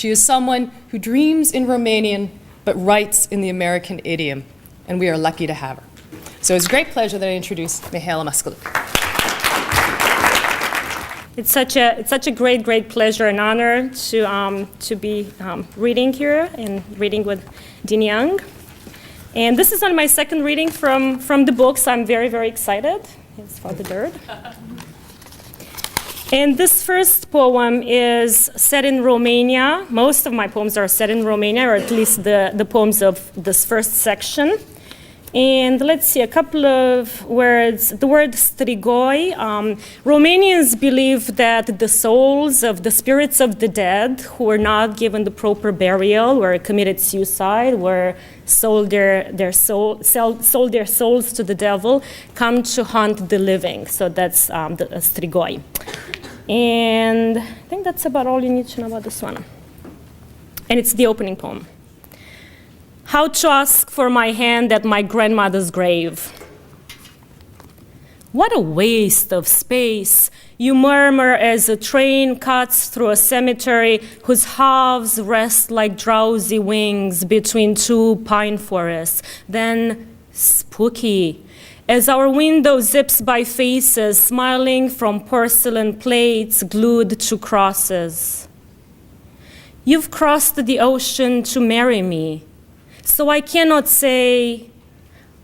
She is someone who dreams in Romanian but writes in the American idiom, and we are lucky to have her. So it's a great pleasure that I introduce Mihaela Moscaliuc. It's such a great pleasure and honor to be reading here and reading with Dean Young. And this is on my second reading from the book, so I'm very excited. It's for the dirt. And this first poem is set in Romania. Most of my poems are set in Romania, or at least the poems of this first section. And let's see, a couple of words. The word strigoi. Romanians believe that the souls of the spirits of the dead who were not given the proper burial, were committed suicide, were sold their souls to the devil, come to haunt the living. So that's the strigoi. And I think that's about all you need to know about this one. And it's the opening poem. How to ask for my hand at my grandmother's grave. What a waste of space, you murmur as a train cuts through a cemetery whose halves rest like drowsy wings between two pine forests. Then, spooky, as our window zips by faces smiling from porcelain plates glued to crosses. You've crossed the ocean to marry me. So I cannot say,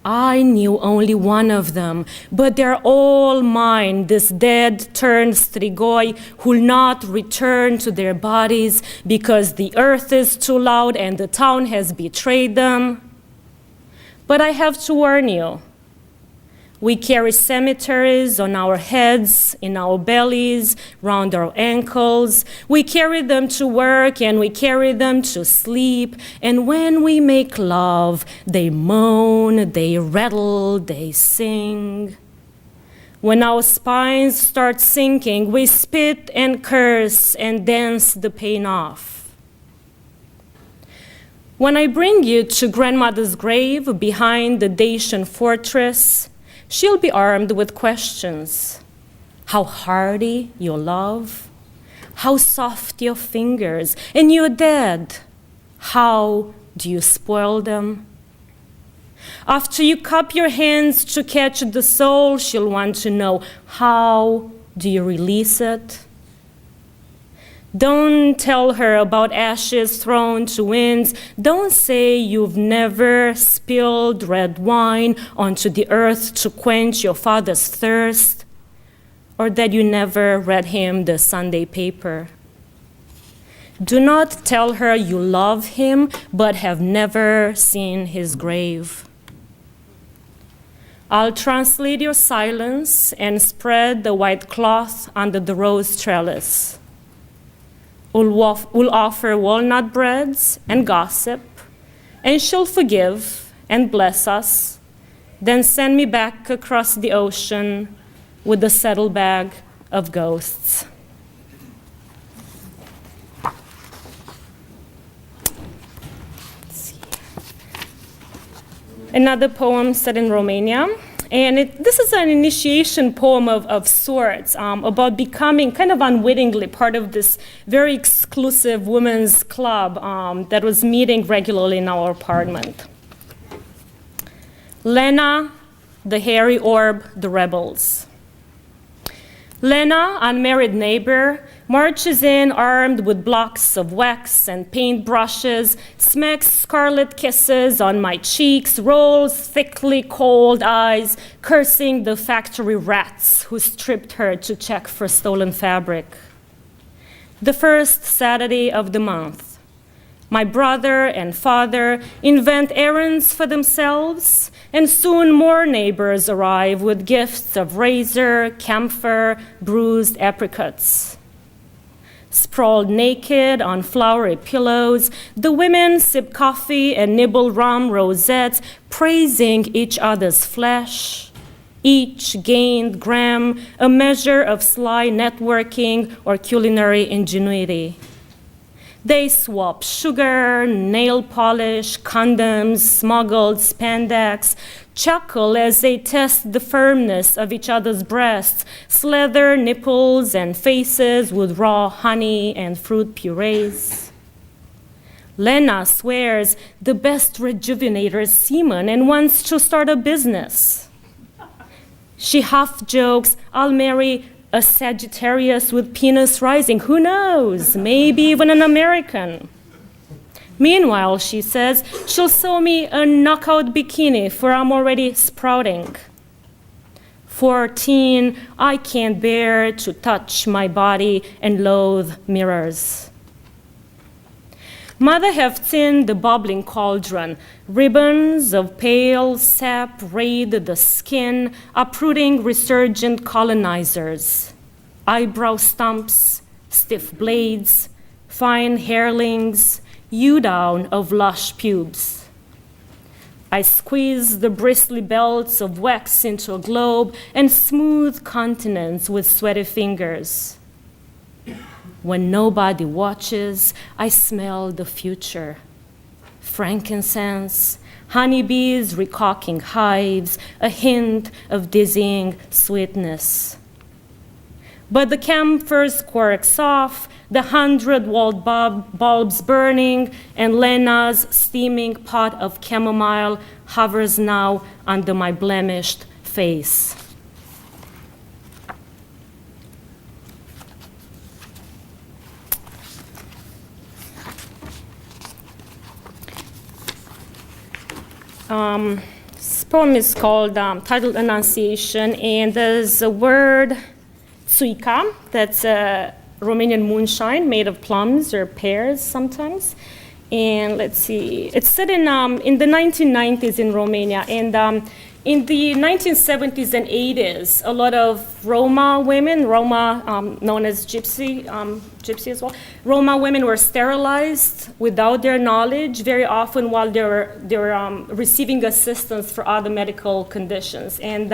I knew only one of them, but they're all mine, this dead turned strigoi who'll not return to their bodies because the earth is too loud and the town has betrayed them. But I have to warn you, we carry cemeteries on our heads, in our bellies, round our ankles. We carry them to work and we carry them to sleep. And when we make love, they moan, they rattle, they sing. When our spines start sinking, we spit and curse and dance the pain off. When I bring you to grandmother's grave behind the Dacian fortress, she'll be armed with questions. How hardy your love, how soft your fingers, and you're dead. How do you spoil them? After you cup your hands to catch the soul, she'll want to know, how do you release it? Don't tell her about ashes thrown to winds. Don't say you've never spilled red wine onto the earth to quench your father's thirst, or that you never read him the Sunday paper. Do not tell her you love him, but have never seen his grave. I'll translate your silence and spread the white cloth under the rose trellis. We'll offer walnut breads and gossip, and she'll forgive and bless us, then send me back across the ocean with a saddlebag of ghosts. Another poem set in Romania. And this is an initiation poem of sorts about becoming kind of unwittingly part of this very exclusive women's club that was meeting regularly in our apartment. Lena, the hairy orb, the rebels. Lena, unmarried neighbor, marches in armed with blocks of wax and paintbrushes, smacks scarlet kisses on my cheeks, rolls thickly cold eyes, cursing the factory rats who stripped her to check for stolen fabric. The first Saturday of the month, my brother and father invent errands for themselves, and soon more neighbors arrive with gifts of razor, camphor, bruised apricots. Sprawled naked on flowery pillows, the women sip coffee and nibble rum rosettes, praising each other's flesh. Each gained gram, a measure of sly networking or culinary ingenuity. They swap sugar, nail polish, condoms, smuggled spandex, chuckle as they test the firmness of each other's breasts, slather nipples and faces with raw honey and fruit purees. Lena swears the best rejuvenator is semen and wants to start a business. She half jokes, I'll marry a Sagittarius with penis rising. Who knows? Maybe even an American. Meanwhile, she says, she'll sew me a knockout bikini for I'm already sprouting. 14, I can't bear to touch my body and loathe mirrors. Mother have thinned the bubbling cauldron. Ribbons of pale sap raid the skin, uprooting resurgent colonizers. Eyebrow stumps, stiff blades, fine hairlings, you-down of lush pubes. I squeeze the bristly belts of wax into a globe and smooth continents with sweaty fingers. When nobody watches, I smell the future. Frankincense, honeybees recocking hives, a hint of dizzying sweetness. But the camphor's corks off, the 100-watt bulbs burning, and Lena's steaming pot of chamomile hovers now under my blemished face. This poem is called, titled Annunciation, and there's a word, tsuika, that's a Romanian moonshine made of plums or pears sometimes. And let's see, it's set in the 1990s in Romania. And in the 1970s and 80s, a lot of Roma women, known as gypsy as well, Roma women were sterilized without their knowledge, very often while they were receiving assistance for other medical conditions. And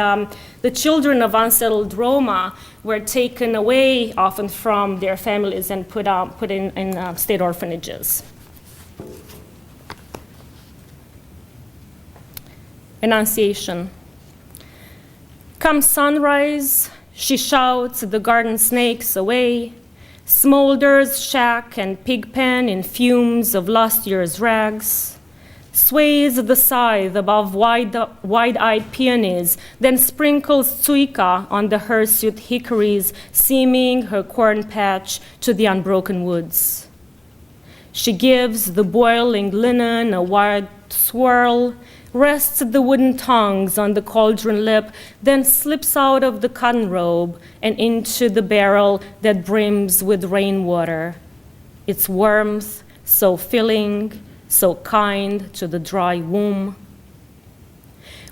the children of unsettled Roma were taken away often from their families and put in state orphanages. Annunciation. Come sunrise, she shouts the garden snakes away, smolders shack and pig pen in fumes of last year's rags, sways the scythe above wide-eyed peonies, then sprinkles tsuika on the hirsute hickories, seaming her corn patch to the unbroken woods. She gives the boiling linen a wide swirl, rests the wooden tongs on the cauldron lip, then slips out of the cotton robe and into the barrel that brims with rainwater. Its warmth so filling, so kind to the dry womb.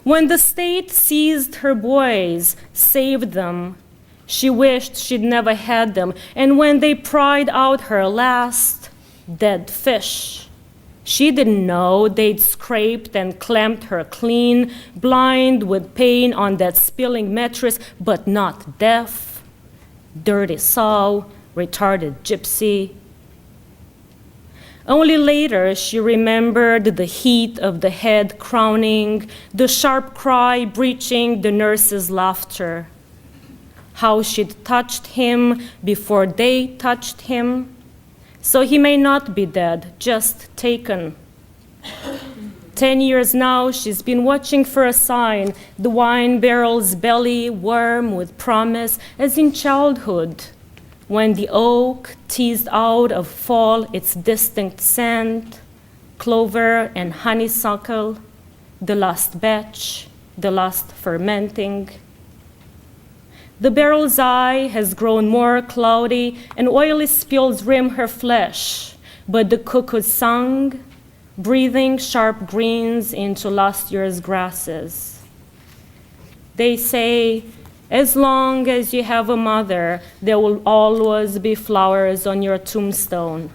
When the state seized her boys, saved them, she wished she'd never had them. And when they pried out her last dead fish, she didn't know they'd scraped and clamped her clean, blind with pain on that spilling mattress, but not deaf. Dirty sow, retarded gypsy. Only later she remembered the heat of the head crowning, the sharp cry breaching the nurse's laughter. How she'd touched him before they touched him. So he may not be dead, just taken. 10 years now, she's been watching for a sign, the wine barrel's belly warm with promise, as in childhood, when the oak teased out of fall its distinct scent, clover and honeysuckle, the last batch, the last fermenting. The barrel's eye has grown more cloudy, and oily spills rim her flesh, but the cuckoo sung, breathing sharp greens into last year's grasses. They say, as long as you have a mother, there will always be flowers on your tombstone.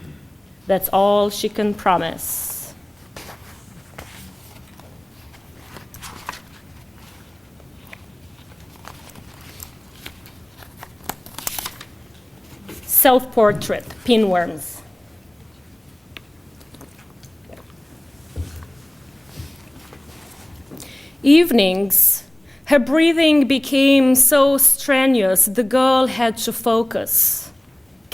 That's all she can promise. Self-portrait, pinworms. Evenings, her breathing became so strenuous, the girl had to focus.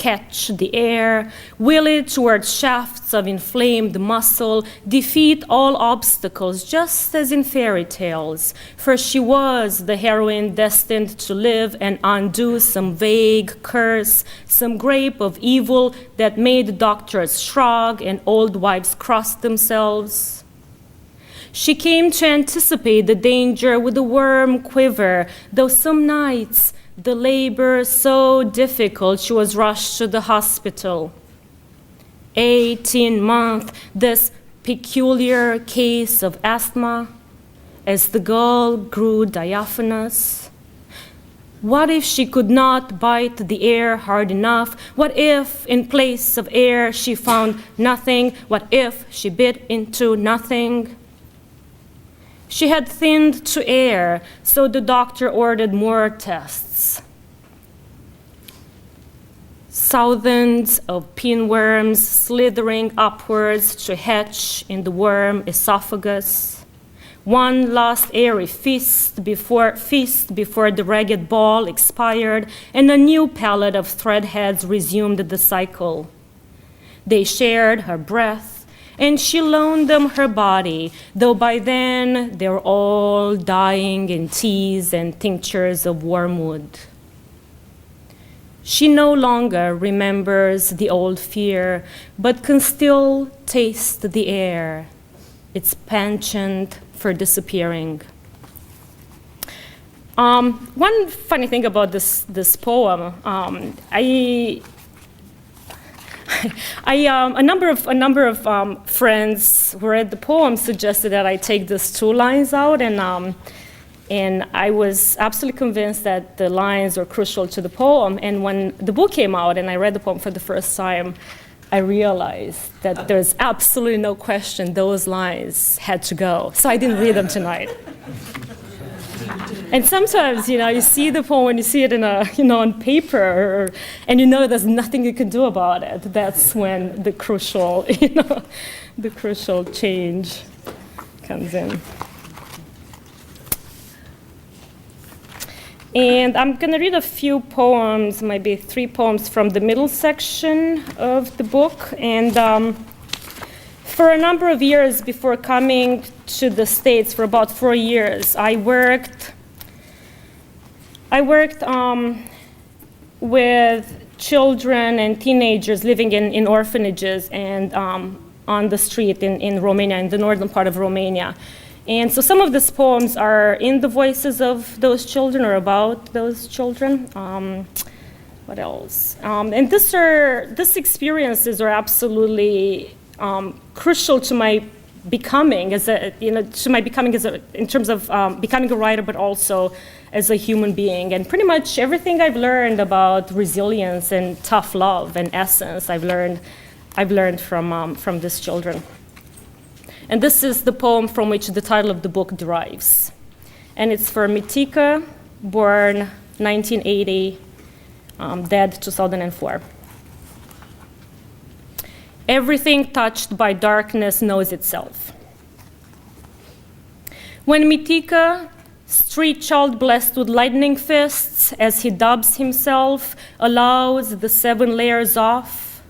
catch the air, wheel it towards shafts of inflamed muscle, defeat all obstacles, just as in fairy tales. For she was the heroine destined to live and undo some vague curse, some grape of evil that made doctors shrug and old wives cross themselves. She came to anticipate the danger with a warm quiver, though some nights the labor so difficult she was rushed to the hospital. 18-month, this peculiar case of asthma, as the girl grew diaphanous. What if she could not bite the air hard enough? What if, in place of air, she found nothing? What if she bit into nothing? She had thinned to air, so the doctor ordered more tests. Thousands of pinworms slithering upwards to hatch in the worm esophagus. One last airy feast before the ragged ball expired, and a new pallet of threadheads resumed the cycle. They shared her breath, and she loaned them her body, though by then they were all dying in teas and tinctures of wormwood. She no longer remembers the old fear, but can still taste the air, its penchant for disappearing. One funny thing about this poem, a number of friends who read the poem suggested that I take these two lines out, and I was absolutely convinced that the lines were crucial to the poem. And when the book came out and I read the poem for the first time, I realized that there's absolutely no question those lines had to go. So I didn't read them tonight. And sometimes, you see the poem and you see it on paper, and there's nothing you can do about it. That's when the crucial change comes in. And I'm going to read a few poems, maybe 3 poems from the middle section of the book. And for a number of years before coming to the States, for about 4 years, I worked with children and teenagers living in orphanages and on the street in Romania, in the northern part of Romania. And so some of these poems are in the voices of those children or about those children. What else? And these experiences are absolutely crucial to my becoming in terms of becoming a writer, but also as a human being. And pretty much everything I've learned about resilience and tough love and essence, I've learned from these children. And this is the poem from which the title of the book derives. And it's for Mitica, born 1980, dead 2004. Everything touched by darkness knows itself. When Mitica, street child blessed with lightning fists, as he dubs himself, allows the 7 layers off,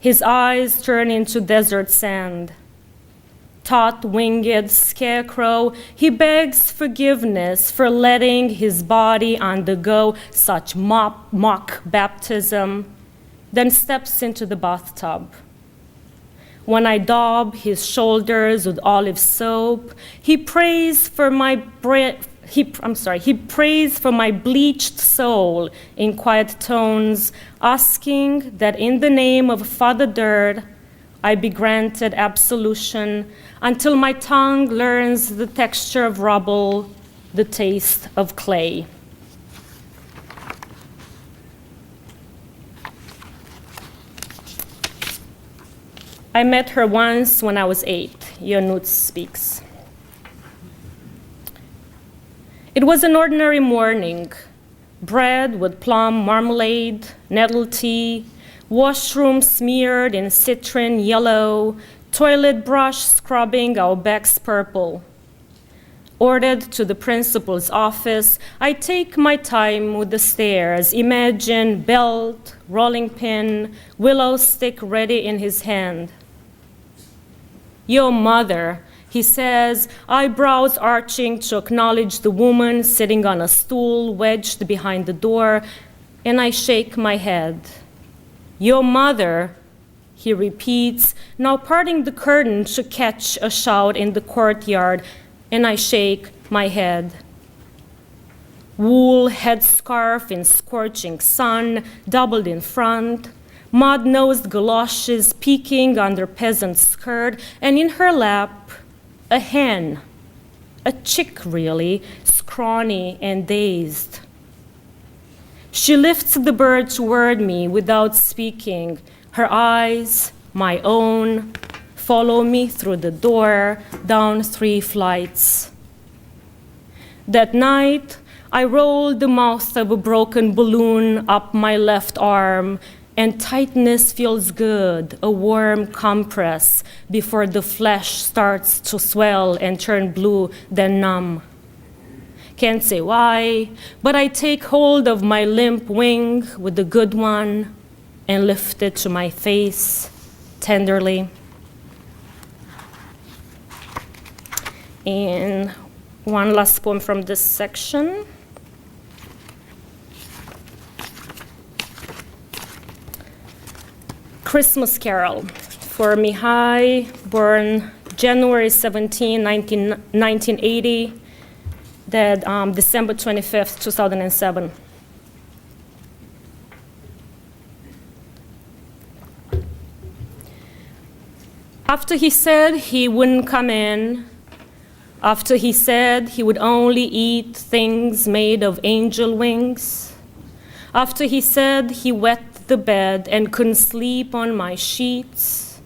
his eyes turn into desert sand. Taut winged scarecrow, he begs forgiveness for letting his body undergo such mock baptism, then steps into the bathtub. When I daub his shoulders with olive soap, he prays for my bleached soul in quiet tones, asking that in the name of Father Dirt, I be granted absolution until my tongue learns the texture of rubble, the taste of clay. I met her once when I was 8, Ionuț speaks. It was an ordinary morning, bread with plum marmalade, nettle tea, washroom smeared in citron yellow, toilet brush scrubbing our backs purple. Ordered to the principal's office, I take my time with the stairs. Imagine belt, rolling pin, willow stick ready in his hand. Your mother, he says, eyebrows arching to acknowledge the woman sitting on a stool wedged behind the door, and I shake my head. Your mother, he repeats, now parting the curtain to catch a shout in the courtyard, and I shake my head. Wool headscarf in scorching sun, doubled in front, mud-nosed galoshes peeking under peasant skirt, and in her lap, a hen, a chick really, scrawny and dazed. She lifts the bird toward me without speaking. Her eyes, my own, follow me through the door, down 3 flights. That night, I rolled the mouth of a broken balloon up my left arm, and tightness feels good, a warm compress, before the flesh starts to swell and turn blue, then numb. Can't say why, but I take hold of my limp wing with the good one and lift it to my face tenderly. And one last poem from this section. Christmas Carol for Mihai, born January 17, 1980, dead December 25th, 2007. After he said he wouldn't come in, after he said he would only eat things made of angel wings, after he said he wet the bed and couldn't sleep on my sheets,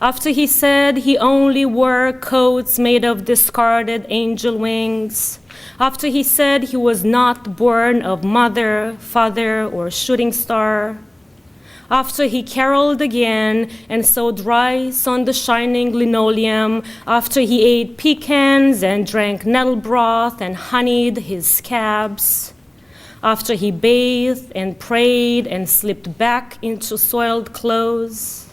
after he said he only wore coats made of discarded angel wings, after he said he was not born of mother, father, or shooting star, after he caroled again and sowed rice on the shining linoleum, after he ate pecans and drank nettle broth and honeyed his scabs, after he bathed and prayed and slipped back into soiled clothes,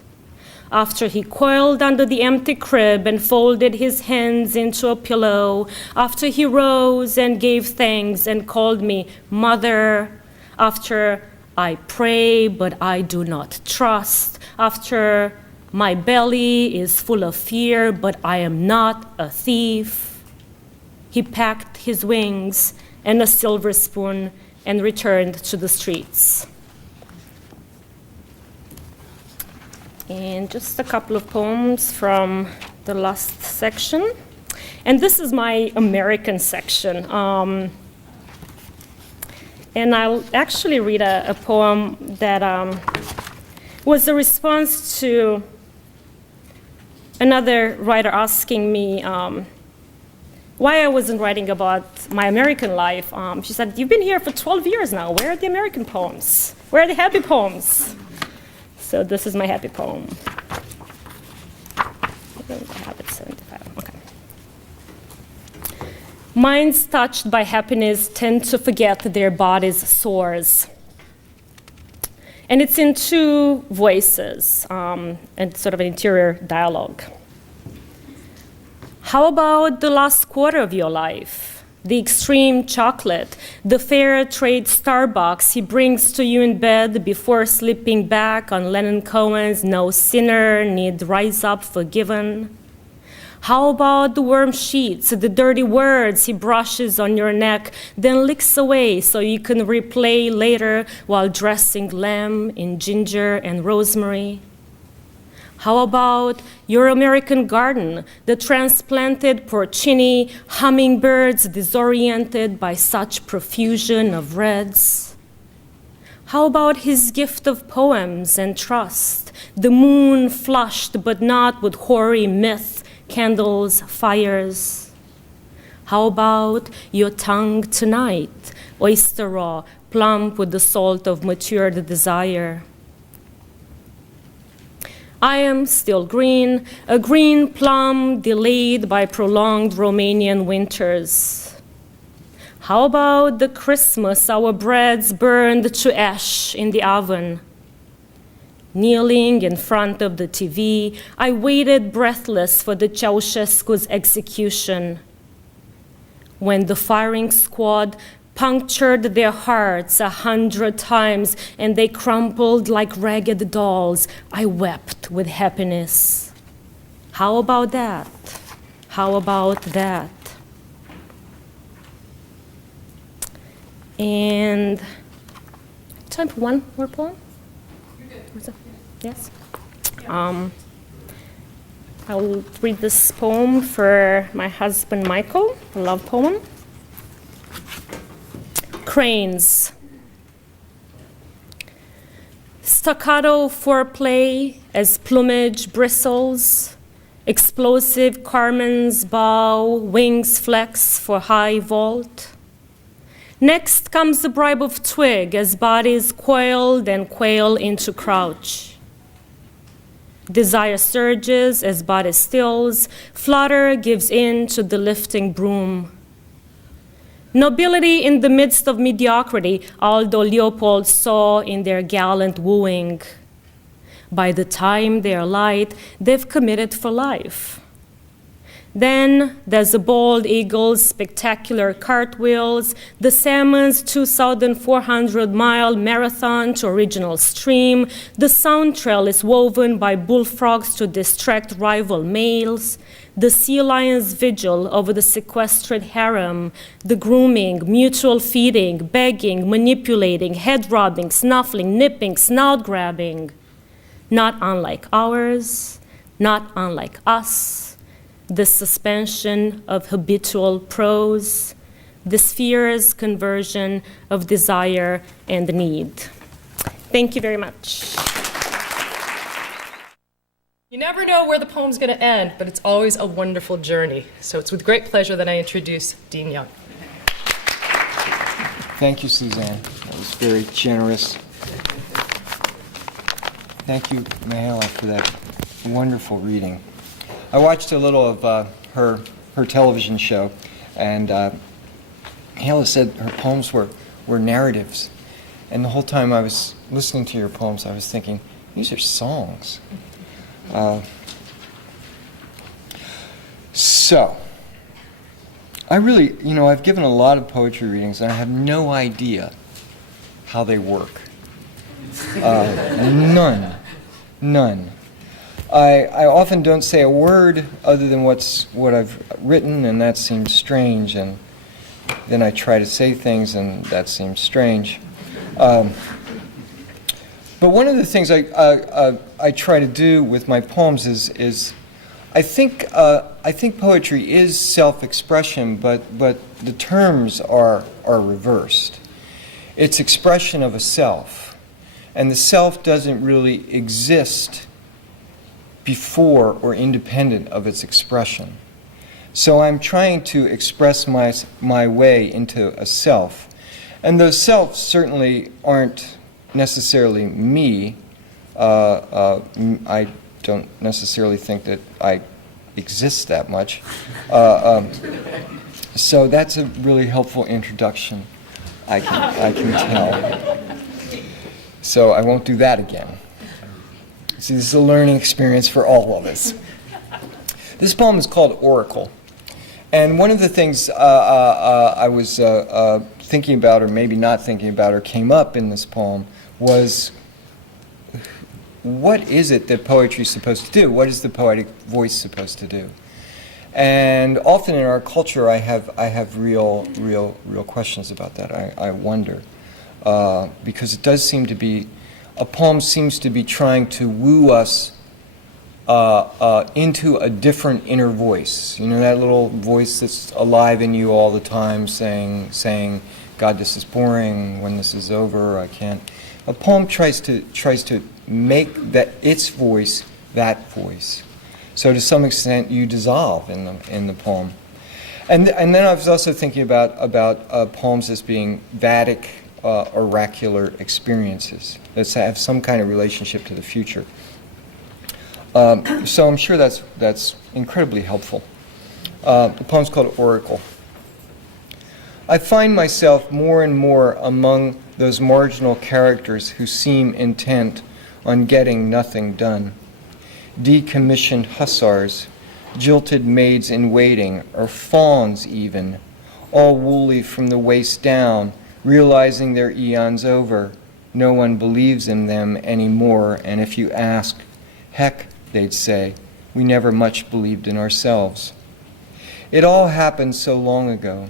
after he coiled under the empty crib and folded his hands into a pillow, after he rose and gave thanks and called me mother, after I pray but I do not trust, after my belly is full of fear but I am not a thief, he packed his wings and a silver spoon and returned to the streets. And just a couple of poems from the last section. And this is my American section. And I'll actually read a poem that was a response to another writer asking me why I wasn't writing about my American life. She said, "You've been here for 12 years now. Where are the American poems? Where are the happy poems?" So this is my happy poem. I have it 75. Okay. Minds touched by happiness tend to forget their bodies' sores. And it's in 2 voices and sort of an interior dialogue. How about the last quarter of your life? The extreme chocolate, the fair trade Starbucks he brings to you in bed before slipping back on Leonard Cohen's "No sinner need rise up forgiven"? How about the warm sheets, the dirty words he brushes on your neck, then licks away so you can replay later while dressing lamb in ginger and rosemary? How about your American garden, the transplanted porcini, hummingbirds disoriented by such profusion of reds? How about his gift of poems and trust, the moon flushed but not with hoary myth, candles, fires? How about your tongue tonight, oyster raw, plump with the salt of matured desire? I am still green, a green plum delayed by prolonged Romanian winters. How about the Christmas our breads burned to ash in the oven? Kneeling in front of the TV, I waited breathless for the Ceausescu's execution. When the firing squad punctured their hearts 100 times and they crumpled like ragged dolls, I wept with happiness. How about that? How about that? And time for one more poem? Yes? I will read this poem for my husband Michael, a love poem. Cranes. Staccato foreplay as plumage bristles, explosive Carmen's bow, wings flex for high vault. Next comes the bribe of twig as bodies coiled and quail into crouch. Desire surges as body stills, flutter gives in to the lifting broom. Nobility in the midst of mediocrity, Aldo Leopold saw in their gallant wooing. By the time they are light, they've committed for life. Then there's the bald eagle's spectacular cartwheels, the salmon's 2,400-mile marathon to original stream, the sound trail is woven by bullfrogs to distract rival males, the sea lion's vigil over the sequestered harem, the grooming, mutual feeding, begging, manipulating, head rubbing, snuffling, nipping, snout grabbing. Not unlike ours, not unlike us. The suspension of habitual prose, the sphere's conversion of desire and need. Thank you very much. You never know where the poem's going to end, but it's always a wonderful journey. So it's with great pleasure that I introduce Dean Young. Thank you, Suzanne. That was very generous. Thank you, Mihaela, for that wonderful reading. I watched a little of her television show, and Mihaela said her poems were narratives. And the whole time I was listening to your poems, I was thinking, these are songs. So, I really, I've given a lot of poetry readings, and I have no idea how they work. None. I often don't say a word other than what I've written, and that seems strange, and then I try to say things, and that seems strange. But one of the things I try to do with my poems is I think poetry is self-expression, but the terms are reversed. It's expression of a self, and the self doesn't really exist before or independent of its expression. So I'm trying to express my way into a self. And those selves certainly aren't necessarily me. I don't necessarily think that I exist that much. So that's a really helpful introduction, I can tell. So I won't do that again. See, this is a learning experience for all of us. This poem is called Oracle. And one of the things I was thinking about, or maybe not thinking about, or came up in this poem was, what is it that poetry is supposed to do? What is the poetic voice supposed to do? And often in our culture, I have real questions about that. I wonder, because it does seem to be, a poem seems to be trying to woo us into a different inner voice. You know, that little voice that's alive in you all the time, saying, God, this is boring. When this is over, I can't. A poem tries to make that its voice that voice. So to some extent, you dissolve in the poem. And then I was also thinking about poems as being Vedic, oracular experiences that have some kind of relationship to the future. So I'm sure that's incredibly helpful. The poem's called Oracle. I find myself more and more among those marginal characters who seem intent on getting nothing done. Decommissioned hussars, jilted maids in waiting, or fawns even, all woolly from the waist down, realizing their eon's over. No one believes in them anymore, and if you ask, heck, they'd say, we never much believed in ourselves. It all happened so long ago.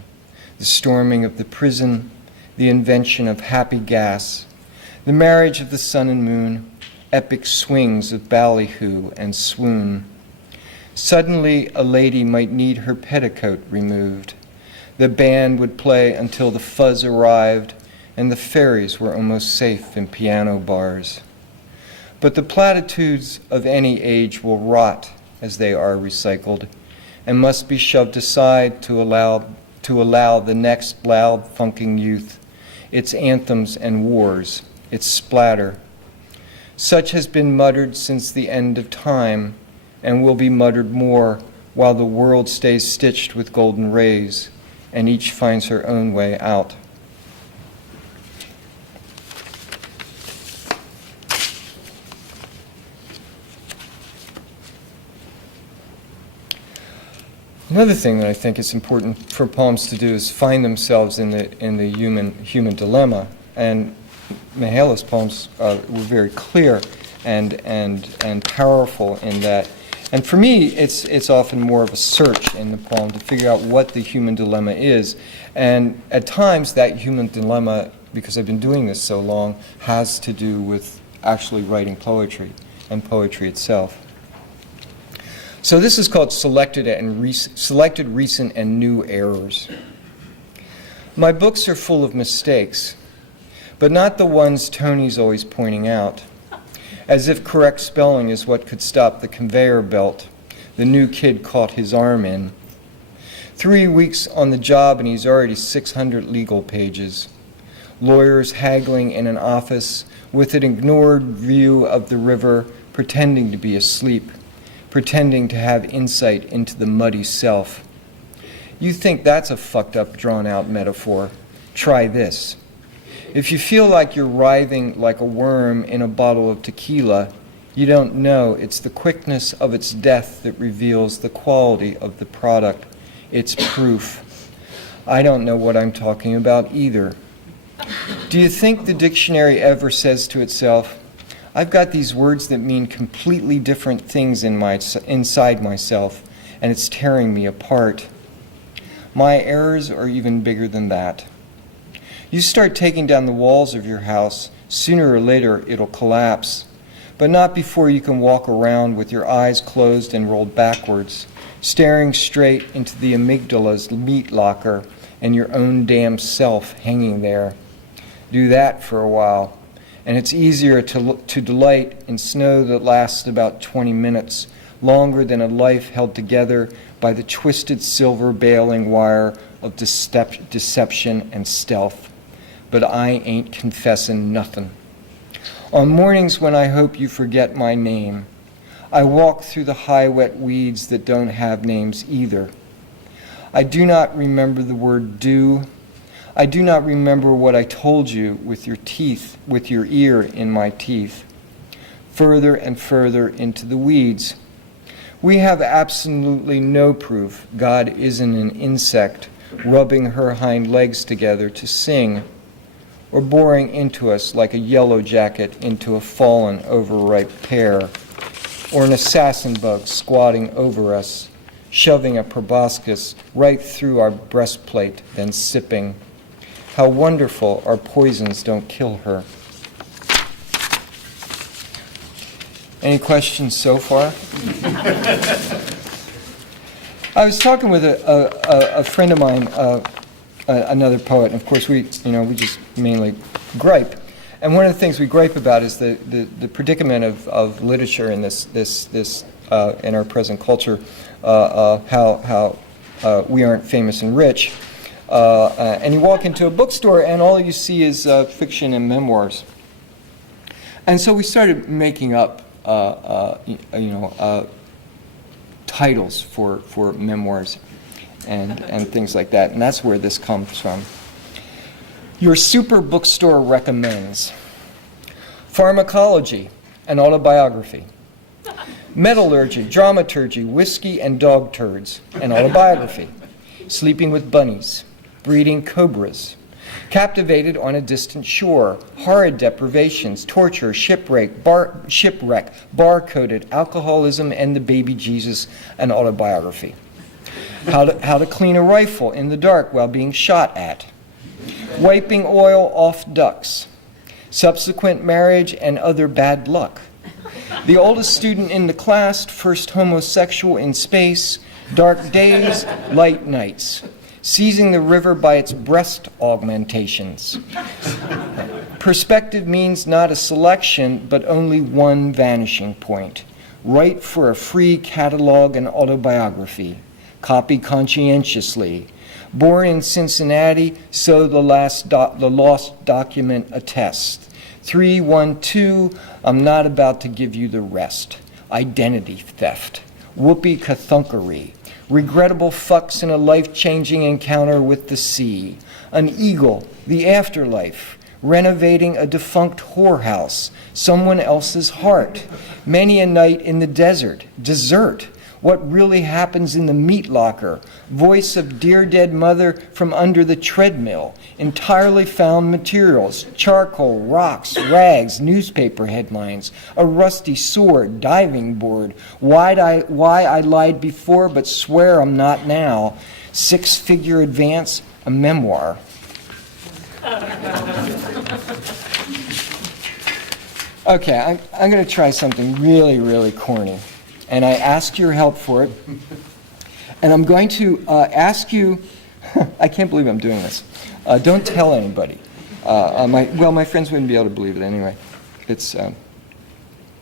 The storming of the prison, the invention of happy gas, the marriage of the sun and moon, epic swings of ballyhoo and swoon. Suddenly, a lady might need her petticoat removed. The band would play until the fuzz arrived, and the fairies were almost safe in piano bars. But the platitudes of any age will rot as they are recycled, and must be shoved aside to allow the next loud funking youth its anthems and wars, its splatter. Such has been muttered since the end of time, and will be muttered more while the world stays stitched with golden rays, and each finds her own way out. Another thing that I think is important for poems to do is find themselves in the human dilemma. And Mihaela's poems were very clear and powerful in that. And for me, it's often more of a search in the poem to figure out what the human dilemma is. And at times, that human dilemma, because I've been doing this so long, has to do with actually writing poetry and poetry itself. So this is called Selected, Recent, and New Errors. My books are full of mistakes, but not the ones Tony's always pointing out, as if correct spelling is what could stop the conveyor belt the new kid caught his arm in. 3 weeks on the job and he's already 600 legal pages. Lawyers haggling in an office with an ignored view of the river, pretending to be asleep, pretending to have insight into the muddy self. You think that's a fucked up, drawn out metaphor. Try this. If you feel like you're writhing like a worm in a bottle of tequila, you don't know it's the quickness of its death that reveals the quality of the product. It's proof. I don't know what I'm talking about either. Do you think the dictionary ever says to itself, I've got these words that mean completely different things inside myself, and it's tearing me apart. My errors are even bigger than that. You start taking down the walls of your house, sooner or later it'll collapse, but not before you can walk around with your eyes closed and rolled backwards, staring straight into the amygdala's meat locker and your own damn self hanging there. Do that for a while. And it's easier to delight in snow that lasts about 20 minutes, longer than a life held together by the twisted silver bailing wire of deception and stealth. But I ain't confessing nothing. On mornings when I hope you forget my name, I walk through the high wet weeds that don't have names either. I do not remember the word do. I do not remember what I told you with your teeth, with your ear in my teeth. Further and further into the weeds. We have absolutely no proof God isn't an insect rubbing her hind legs together to sing, or boring into us like a yellow jacket into a fallen, overripe pear, or an assassin bug squatting over us, shoving a proboscis right through our breastplate, then sipping. How wonderful our poisons don't kill her. Any questions so far? I was talking with a friend of mine, another poet, and of course we just mainly gripe. And one of the things we gripe about is the predicament of literature in this in our present culture, how we aren't famous and rich. And you walk into a bookstore and all you see is fiction and memoirs. And so we started making up titles for memoirs and things like that. And that's where this comes from. Your super bookstore recommends Pharmacology, an autobiography. Metallurgy, Dramaturgy, Whiskey and Dog Turds, an autobiography. Sleeping with Bunnies, Breeding Cobras, Captivated on a Distant Shore, Horrid Deprivations, Torture, Shipwreck, Bar-Coded, Alcoholism and the Baby Jesus, an autobiography. How to Clean a Rifle in the Dark While Being Shot At, Wiping Oil Off Ducks, Subsequent Marriage and Other Bad Luck, The Oldest Student in the Class, First Homosexual in Space, Dark Days, Light Nights, Seizing the River by Its Breast Augmentations. Perspective means not a selection, but only one vanishing point. Write for a free catalog and autobiography. Copy conscientiously. Born in Cincinnati, so the lost document attests. 312, I'm not about to give you the rest. Identity theft. Whoopee cathunkery. Regrettable fucks in a life-changing encounter with the sea. An eagle, the afterlife. Renovating a defunct whorehouse. Someone else's heart. Many a night in the desert. Dessert. What really happens in the meat locker. Voice of dear dead mother from under the treadmill. Entirely found materials. Charcoal, rocks, rags, newspaper headlines. A rusty sword, diving board. Why I lied before but swear I'm not now. 6-figure advance, a memoir. Okay, I'm going to try something really, really corny. And I ask your help for it. And I'm going to ask you, I can't believe I'm doing this. Don't tell anybody. My friends wouldn't be able to believe it anyway. It's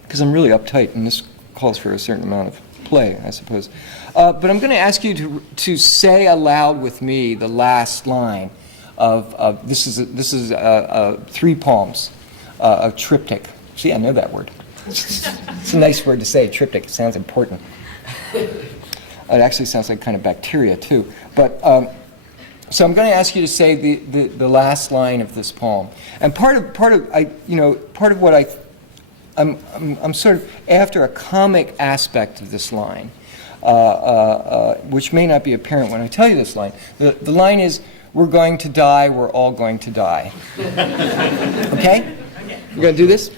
because I'm really uptight, and this calls for a certain amount of play, I suppose. But I'm going to ask you to say aloud with me the last line of this is 3 poems, a triptych. See, I know that word. It's a nice word to say, triptych. It sounds important. It actually sounds like kind of bacteria, too. But so I'm going to ask you to say the last line of this poem. And part of what I'm sort of after a comic aspect of this line, which may not be apparent when I tell you this line. The line is, "We're going to die. We're all going to die." Okay? We're going to do this?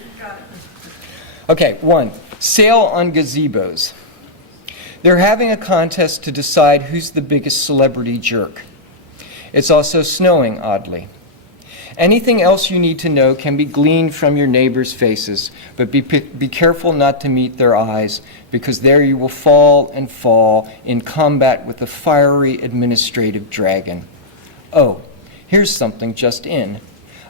Okay, 1. Sail on gazebos. They're having a contest to decide who's the biggest celebrity jerk. It's also snowing, oddly. Anything else you need to know can be gleaned from your neighbors' faces, but be careful not to meet their eyes, because there you will fall and fall in combat with the fiery administrative dragon. Oh, here's something just in.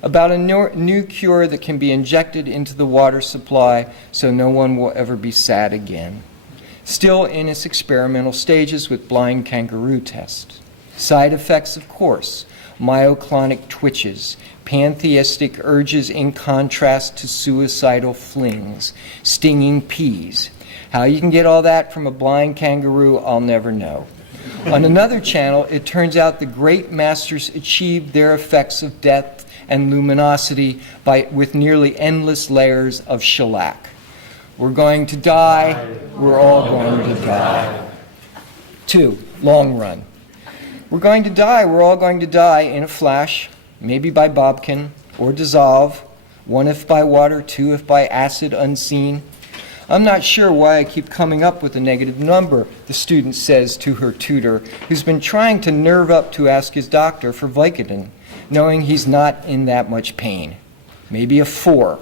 About a new cure that can be injected into the water supply so no one will ever be sad again. Still in its experimental stages with blind kangaroo tests. Side effects, of course, myoclonic twitches, pantheistic urges in contrast to suicidal flings, stinging peas. How you can get all that from a blind kangaroo, I'll never know. On another channel, it turns out the great masters achieved their effects of depth and luminosity with nearly endless layers of shellac. We're going to die, we're all going to die. 2, long run. We're going to die, we're all going to die in a flash, maybe by Bobkin, or dissolve, 1 if by water, 2 if by acid unseen. I'm not sure why I keep coming up with a negative number, the student says to her tutor, who's been trying to nerve up to ask his doctor for Vicodin, knowing he's not in that much pain. Maybe a 4.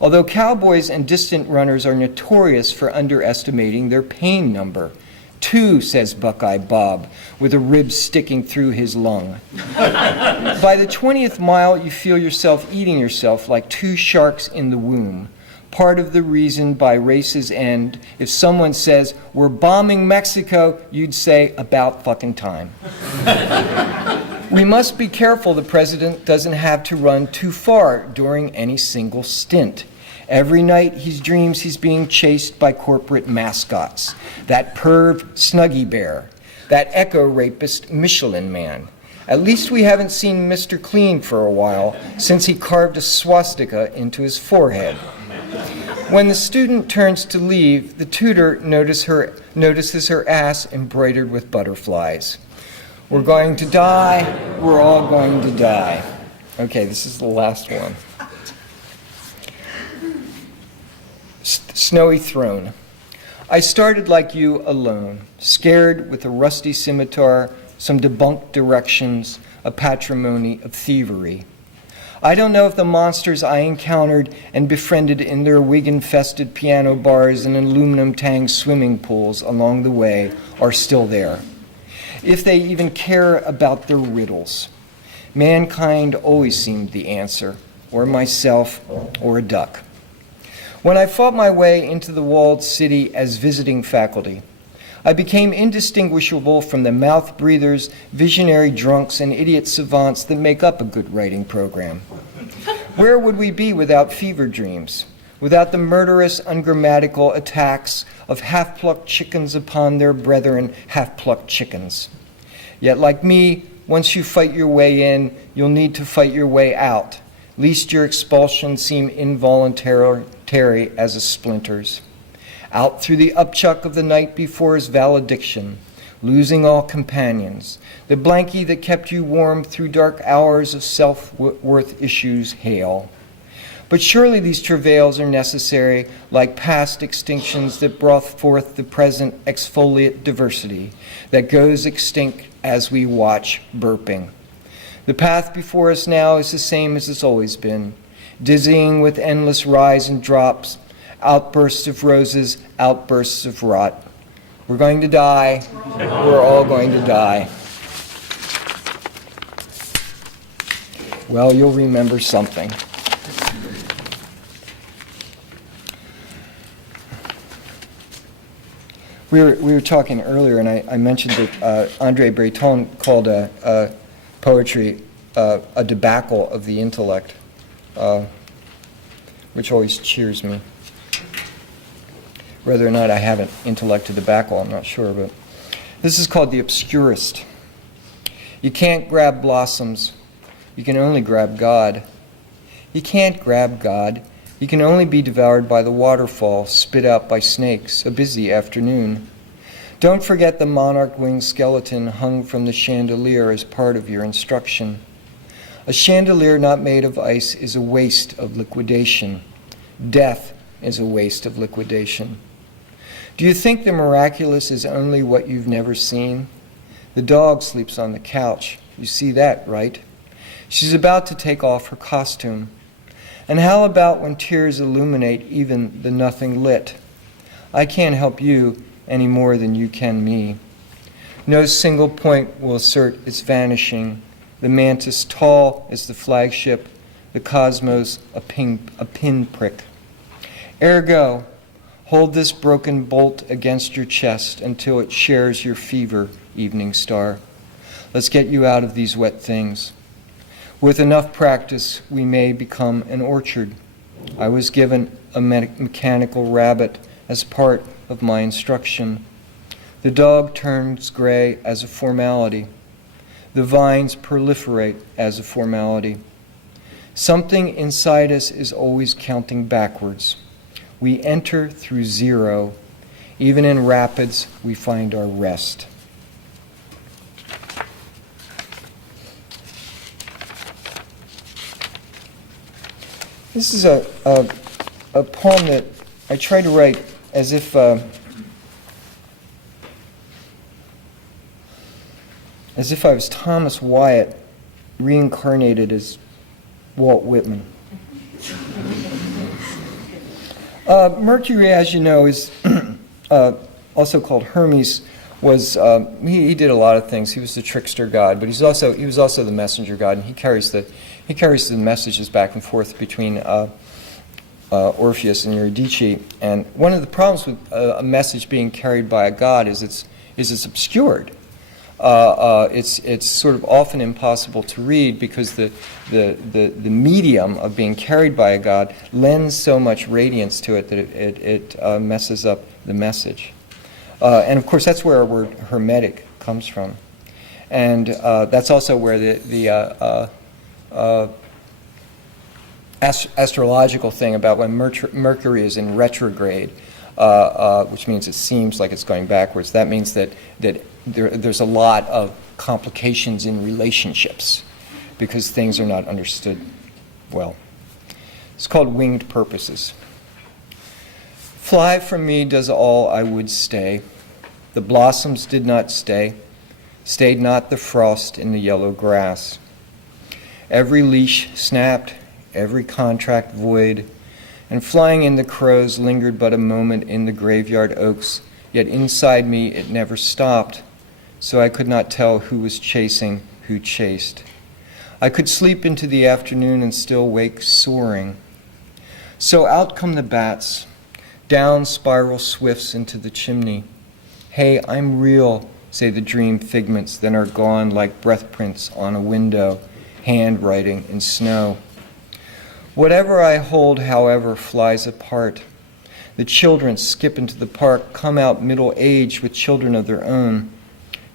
Although cowboys and distant runners are notorious for underestimating their pain number. 2, says Buckeye Bob, with a rib sticking through his lung. By the 20th mile, you feel yourself eating yourself like 2 sharks in the womb. Part of the reason by race's end, if someone says, "We're bombing Mexico," you'd say, "About fucking time." We must be careful the president doesn't have to run too far during any single stint. Every night he dreams he's being chased by corporate mascots. That perv Snuggy Bear, that echo rapist Michelin Man. At least we haven't seen Mr. Clean for a while, since he carved a swastika into his forehead. When the student turns to leave, the tutor notices her ass embroidered with butterflies. We're going to die, we're all going to die. Okay, this is the last one. Snowy Throne. I started like you alone, scared with a rusty scimitar, some debunked directions, a patrimony of thievery. I don't know if the monsters I encountered and befriended in their wig-infested piano bars and aluminum tang swimming pools along the way are still there. If they even care about their riddles. Mankind always seemed the answer, or myself, or a duck. When I fought my way into the walled city as visiting faculty, I became indistinguishable from the mouth breathers, visionary drunks, and idiot savants that make up a good writing program. Where would we be without fever dreams, without the murderous, ungrammatical attacks of half-plucked chickens upon their brethren half-plucked chickens? Yet like me, once you fight your way in, you'll need to fight your way out, lest your expulsion seem involuntary as a splinter's. Out through the upchuck of the night before's valediction, losing all companions, the blankie that kept you warm through dark hours of self-worth issues hail. But surely these travails are necessary, like past extinctions that brought forth the present exfoliate diversity that goes extinct as we watch burping. The path before us now is the same as it's always been, dizzying with endless rise and drops, outbursts of roses, outbursts of rot. We're going to die. We're all going to die. Well, you'll remember something. We were talking earlier, and I mentioned that Andre Breton called poetry a debacle of the intellect, which always cheers me. Whether or not I have an intellect to debacle, I'm not sure, but this is called the obscurist. You can't grab blossoms. You can only grab God. You can't grab God. You can only be devoured by the waterfall, spit out by snakes, a busy afternoon. Don't forget the monarch-winged skeleton hung from the chandelier as part of your instruction. A chandelier not made of ice is a waste of liquidation. Death is a waste of liquidation. Do you think the miraculous is only what you've never seen? The dog sleeps on the couch. You see that, right? She's about to take off her costume. And how about when tears illuminate even the nothing lit? I can't help you any more than you can me. No single point will assert its vanishing. The mantis tall as the flagship, the cosmos a pinprick. Ergo, hold this broken bolt against your chest until it shares your fever, evening star. Let's get you out of these wet things. With enough practice, we may become an orchard. I was given a mechanical rabbit as part of my instruction. The dog turns gray as a formality. The vines proliferate as a formality. Something inside us is always counting backwards. We enter through zero. Even in rapids, we find our rest. This is a poem that I try to write as if I was Thomas Wyatt reincarnated as Walt Whitman. Mercury, as you know, is also called Hermes. He did a lot of things. He was the trickster god, but he was also the messenger god, and he carries the messages back and forth between Orpheus and Eurydice. And one of the problems with a message being carried by a god is it's obscured. it's sort of often impossible to read because the medium of being carried by a god lends so much radiance to it that it messes up the message. And of course, that's where our word hermetic comes from. And that's also where the astrological thing about when Mercury is in retrograde, which means it seems like it's going backwards. That means that there's a lot of complications in relationships because things are not understood well. It's called winged purposes. Fly from me does all I would stay. The blossoms did not stay. Stayed not the frost in the yellow grass. Every leash snapped, every contract void, and flying in the crows lingered but a moment in the graveyard oaks, yet inside me it never stopped, so I could not tell who was chasing, who chased. I could sleep into the afternoon and still wake soaring. So out come the bats, down spiral swifts into the chimney. Hey, I'm real, say the dream figments, then are gone like breath prints on a window, handwriting in snow. Whatever I hold, however, flies apart. The children skip into the park, come out middle-aged with children of their own.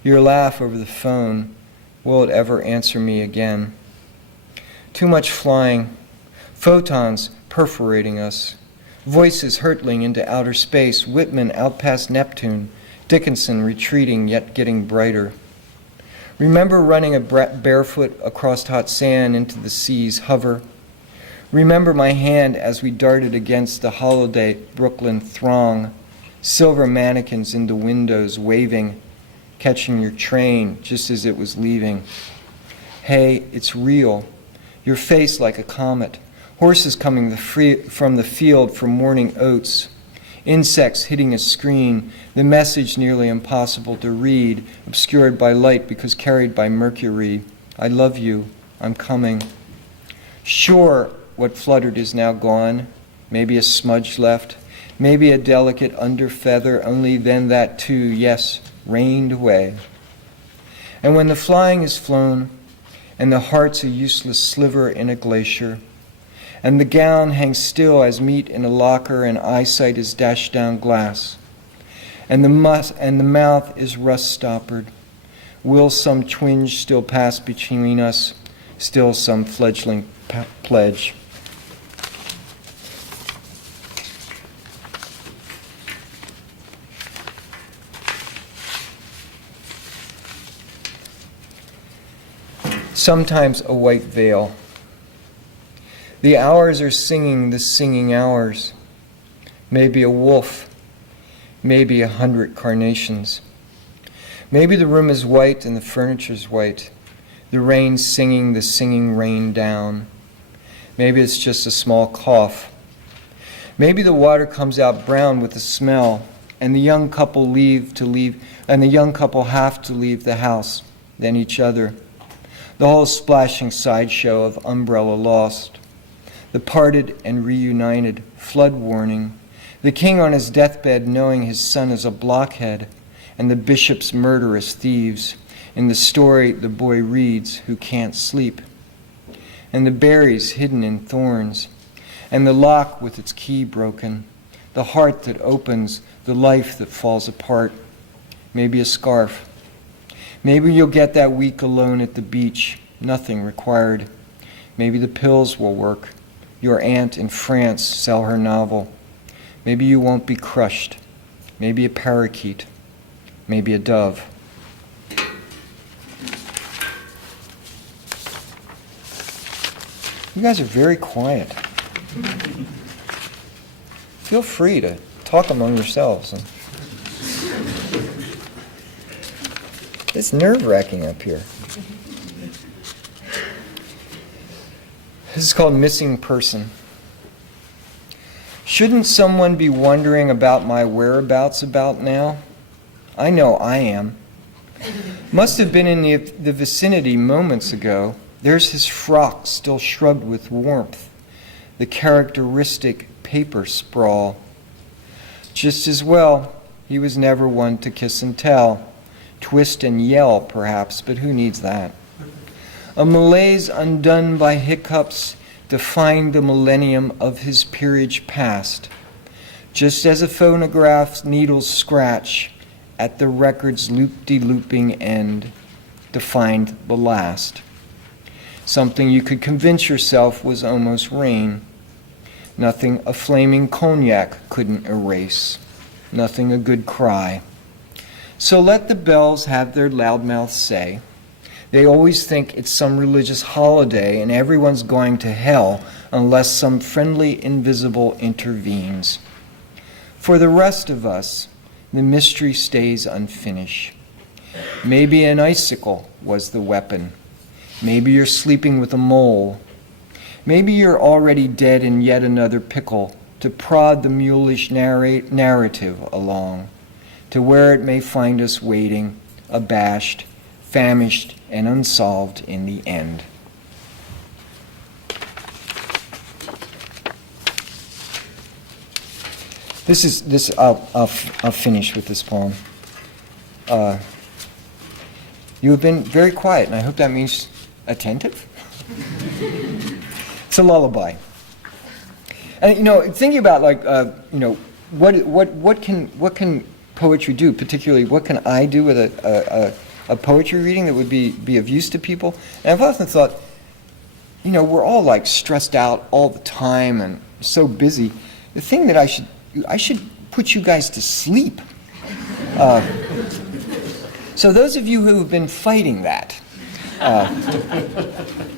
Your laugh over the phone, will it ever answer me again? Too much flying, photons perforating us, voices hurtling into outer space, Whitman out past Neptune, Dickinson retreating yet getting brighter. Remember running barefoot across hot sand into the sea's hover. Remember my hand as we darted against the holiday Brooklyn throng, silver mannequins in the windows waving, catching your train just as it was leaving. Hey, it's real. Your face like a comet. Horses coming from the field for morning oats. Insects hitting a screen. The message nearly impossible to read, obscured by light because carried by mercury. I love you. I'm coming. Sure, what fluttered is now gone. Maybe a smudge left. Maybe a delicate under feather. Only then that too, yes, rained away. And when the flying is flown, and the heart's a useless sliver in a glacier, and the gown hangs still as meat in a locker, and eyesight is dashed down glass, and the mouth is rust-stoppered, will some twinge still pass between us, still some fledgling pledge? Sometimes a white veil. The hours are singing the singing hours. Maybe a wolf, maybe 100 carnations. Maybe the room is white and the furniture's white. The rain singing the singing rain down. Maybe it's just a small cough. Maybe the water comes out brown with the smell, and the young couple have to leave the house, then each other. The whole splashing sideshow of umbrella lost. The parted and reunited, flood warning. The king on his deathbed knowing his son is a blockhead, and the bishop's murderous thieves. In the story the boy reads who can't sleep. And the berries hidden in thorns. And the lock with its key broken. The heart that opens, the life that falls apart. Maybe a scarf. Maybe you'll get that week alone at the beach, nothing required. Maybe the pills will work. Your aunt in France sell her novel. Maybe you won't be crushed. Maybe a parakeet. Maybe a dove. You guys are very quiet. Feel free to talk among yourselves. It's nerve-wracking up here. This is called Missing Person. Shouldn't someone be wondering about my whereabouts about now? I know I am. Must have been in the vicinity moments ago. There's his frock still shrugged with warmth, the characteristic paper sprawl. Just as well, he was never one to kiss and tell. twist and yell, perhaps, but who needs that? A malaise undone by hiccups defined the millennium of his peerage past, just as a phonograph's needles scratch at the record's loop-de-looping end defined the last. Something you could convince yourself was almost rain. Nothing a flaming cognac couldn't erase. Nothing a good cry. So let the bells have their loudmouths say. They always think it's some religious holiday and everyone's going to hell unless some friendly invisible intervenes. For the rest of us, the mystery stays unfinished. Maybe an icicle was the weapon. Maybe you're sleeping with a mole. Maybe you're already dead in yet another pickle to prod the mulish narrative along, to where it may find us waiting, abashed, famished, and unsolved in the end. I'll finish with this poem. You have been very quiet, and I hope that means attentive. It's a lullaby. And thinking about what can poetry do? Particularly, what can I do with a poetry reading that would be of use to people? And I've often thought, we're all like stressed out all the time and so busy. The thing that I should put you guys to sleep. So those of you who have been fighting that,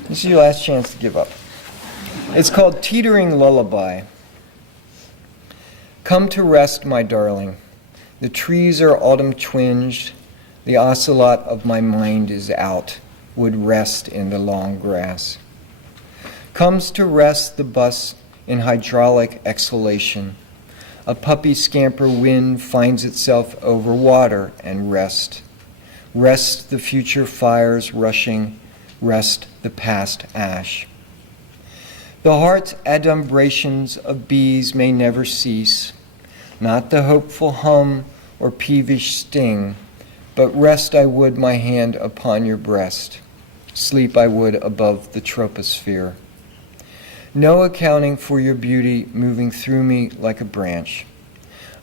this is your last chance to give up. It's called Teetering Lullaby. Come to rest, my darling. The trees are autumn-twinged. The ocelot of my mind is out, would rest in the long grass. Comes to rest the bus in hydraulic exhalation. A puppy scamper wind finds itself over water and rest. Rest the future fires rushing, rest the past ash. The heart's adumbrations of bees may never cease, not the hopeful hum or peevish sting, but rest I would my hand upon your breast, sleep I would above the troposphere. No accounting for your beauty moving through me like a branch,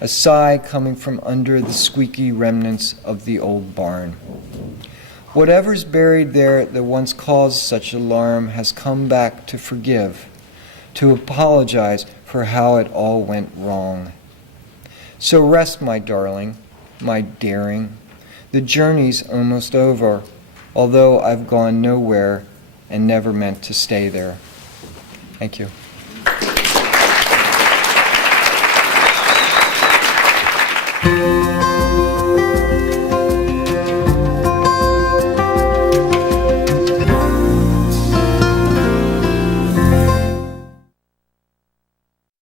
a sigh coming from under the squeaky remnants of the old barn. Whatever's buried there that once caused such alarm has come back to forgive, to apologize for how it all went wrong. So rest, my darling, my daring. The journey's almost over, although I've gone nowhere and never meant to stay there. Thank you.